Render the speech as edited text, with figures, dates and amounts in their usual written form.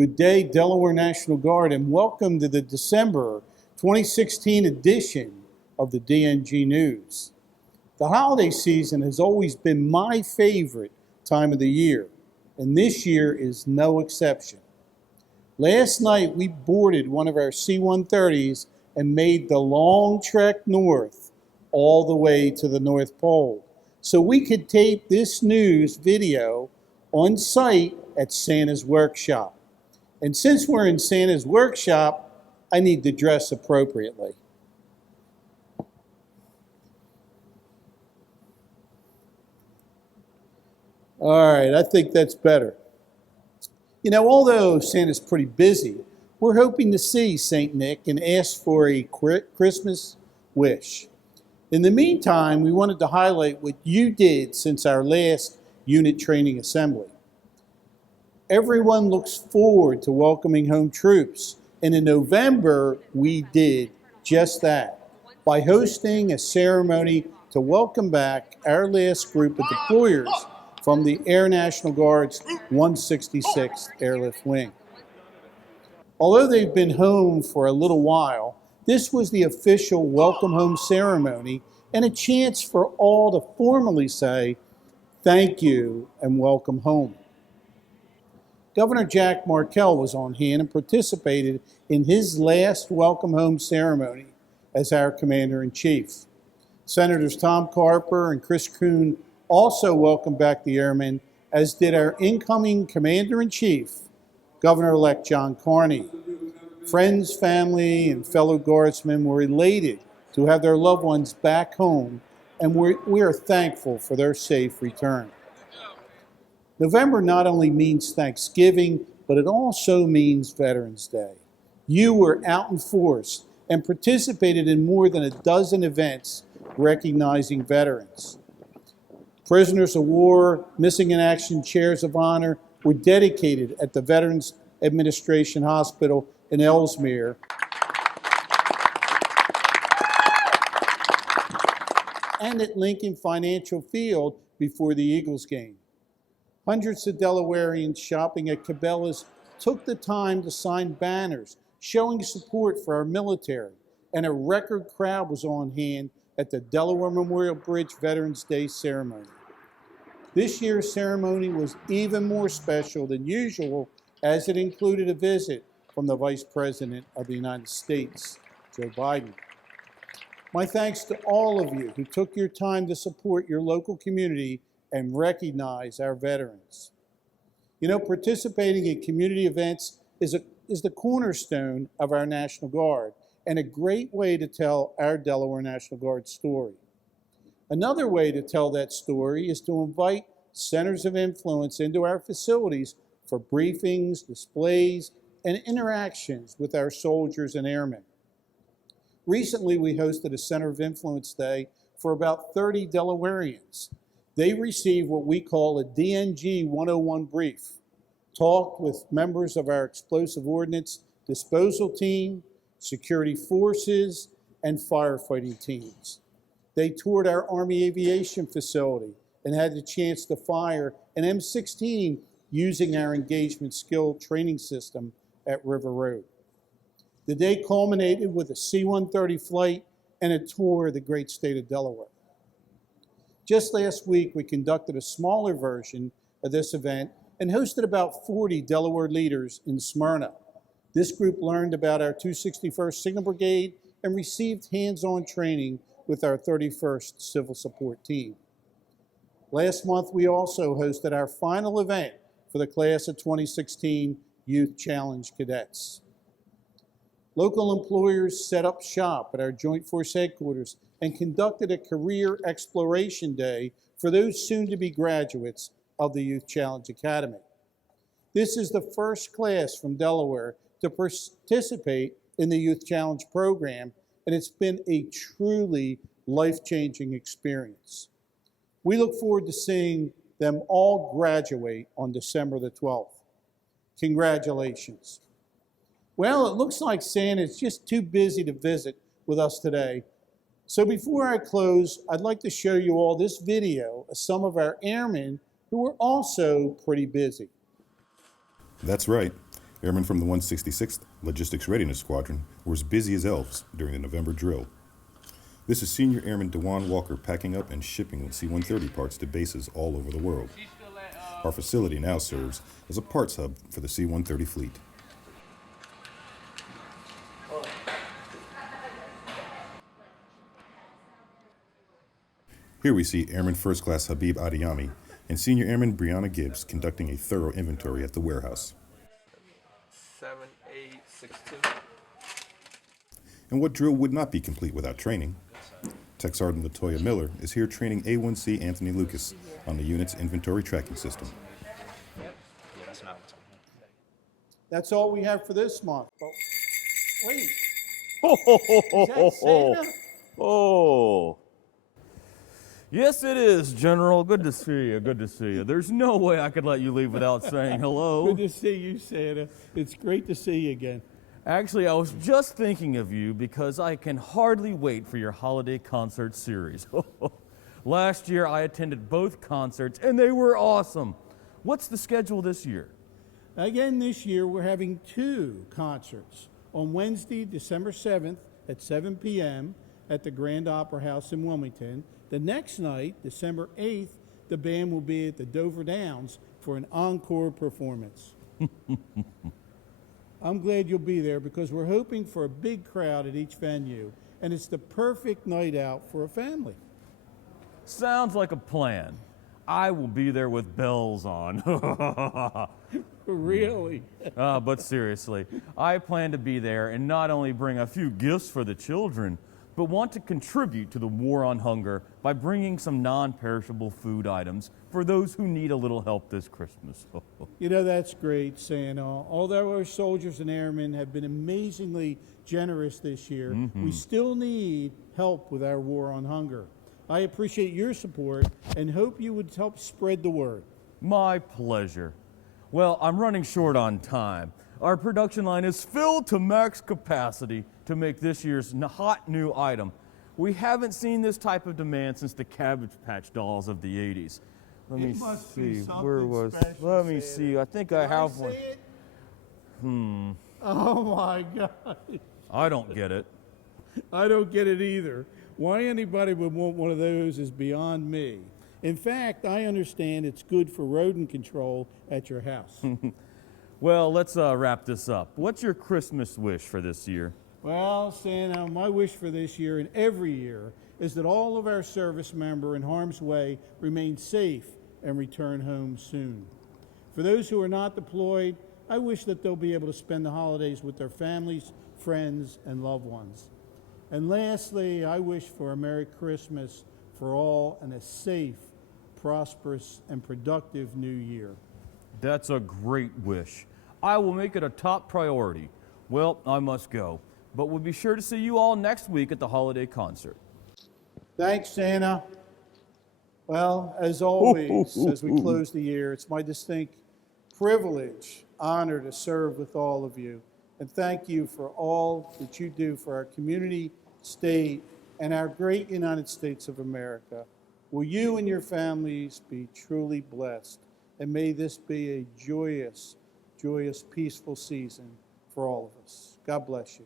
Good day, Delaware National Guard, and welcome to the December 2016 edition of the DNG News. The holiday season has always been my favorite time of the year, and this year is no exception. Last night, we boarded one of our C-130s and made the long trek north all the way to the North Pole, so we could tape this news video on site at Santa's workshop. And since we're in Santa's workshop, I need to dress appropriately. All right, I think that's better. You know, although Santa's pretty busy, we're hoping to see St. Nick and ask for a Christmas wish. In the meantime, we wanted to highlight what you did since our last unit training assembly. Everyone looks forward to welcoming home troops, and in November, we did just that by hosting a ceremony to welcome back our last group of deployers from the Air National Guard's 166th Airlift Wing. Although they've been home for a little while, this was the official welcome home ceremony and a chance for all to formally say thank you and welcome home. Governor Jack Markell was on hand and participated in his last welcome home ceremony as our Commander-in-Chief. Senators Tom Carper and Chris Kuhn also welcomed back the airmen, as did our incoming Commander-in-Chief, Governor-elect John Carney. Friends, family, and fellow Guardsmen were elated to have their loved ones back home, and we are thankful for their safe return. November not only means Thanksgiving, but it also means Veterans Day. You were out in force and participated in more than a dozen events recognizing veterans. Prisoners of war, missing in action chairs of honor were dedicated at the Veterans Administration Hospital in Ellesmere. And at Lincoln Financial Field before the Eagles game. Hundreds of Delawareans shopping at Cabela's took the time to sign banners showing support for our military, and a record crowd was on hand at the Delaware Memorial Bridge Veterans Day ceremony. This year's ceremony was even more special than usual, as it included a visit from the Vice President of the United States, Joe Biden. My thanks to all of you who took your time to support your local community and recognize our veterans. You know, participating in community events is the cornerstone of our National Guard and a great way to tell our Delaware National Guard story. Another way to tell that story is to invite centers of influence into our facilities for briefings, displays, and interactions with our soldiers and airmen. Recently, we hosted a Center of Influence Day for about 30 Delawareans. They received what we call a DNG 101 brief, talked with members of our explosive ordnance disposal team, security forces, and firefighting teams. They toured our Army Aviation facility and had the chance to fire an M16 using our engagement skill training system at River Road. The day culminated with a C-130 flight and a tour of the great state of Delaware. Just last week, we conducted a smaller version of this event and hosted about 40 Delaware leaders in Smyrna. This group learned about our 261st Signal Brigade and received hands-on training with our 31st Civil Support Team. Last month, we also hosted our final event for the class of 2016 Youth Challenge Cadets. Local employers set up shop at our Joint Force Headquarters and conducted a career exploration day for those soon-to-be graduates of the Youth Challenge Academy. This is the first class from Delaware to participate in the Youth Challenge program, and it's been a truly life-changing experience. We look forward to seeing them all graduate on December the 12th. Congratulations. Well, it looks like Santa's just too busy to visit with us today. So before I close, I'd like to show you all this video of some of our airmen who were also pretty busy. That's right. Airmen from the 166th Logistics Readiness Squadron were as busy as elves during the November drill. This is Senior Airman Dewan Walker packing up and shipping C-130 parts to bases all over the world. Our facility now serves as a parts hub for the C-130 fleet. Here we see Airman First Class Habib Adiyami and Senior Airman Brianna Gibbs conducting a thorough inventory at the warehouse. 7862. And what drill would not be complete without training? Tech Sergeant Latoya Miller is here training A1C Anthony Lucas on the unit's inventory tracking system. Yep. Yeah, that's not what's on here. That's all we have for this month. Oh, wait, Ho, ho, ho, is ho, that ho, Santa? ho. Oh. Yes, it is, General. Good to see you. Good to see you. There's no way I could let you leave without saying hello. Good to see you, Santa. It's great to see you again. Actually, I was just thinking of you because I can hardly wait for your holiday concert series. Last year, I attended both concerts, and they were awesome. What's the schedule this year? Again, this year, we're having 2 concerts. On Wednesday, December 7th at 7 p.m. at the Grand Opera House in Wilmington. The next night, December 8th, the band will be at the Dover Downs for an encore performance. I'm glad you'll be there because we're hoping for a big crowd at each venue, and it's the perfect night out for a family. Sounds like a plan. I will be there with bells on. Really? But seriously, I plan to be there and not only bring a few gifts for the children, but want to contribute to the war on hunger by bringing some non-perishable food items for those who need a little help this Christmas. You know, that's great, Santa. Although our soldiers and airmen have been amazingly generous this year, we still need help with our war on hunger. I appreciate your support and hope you would help spread the word. My pleasure. Well, I'm running short on time. Our production line is filled to max capacity to make this year's hot new item. We haven't seen this type of demand since the Cabbage Patch Dolls of the 80s. Let me see. Where was? Let me see. I think I have one. Oh my God. I don't get it. I don't get it either. Why anybody would want one of those is beyond me. In fact, I understand it's good for rodent control at your house. Well, let's wrap this up. What's your Christmas wish for this year? Well, Santa, my wish for this year and every year is that all of our service members in harm's way remain safe and return home soon. For those who are not deployed, I wish that they'll be able to spend the holidays with their families, friends, and loved ones. And lastly, I wish for a Merry Christmas for all and a safe, prosperous, and productive new year. That's a great wish. I will make it a top priority. Well, I must go, but we'll be sure to see you all next week at the holiday concert. Thanks, Santa. Well, as always, as we close the year, it's my distinct privilege, honor to serve with all of you. And thank you for all that you do for our community, state, and our great United States of America. Will you and your families be truly blessed? And may this be a joyous, joyous, peaceful season for all of us. God bless you.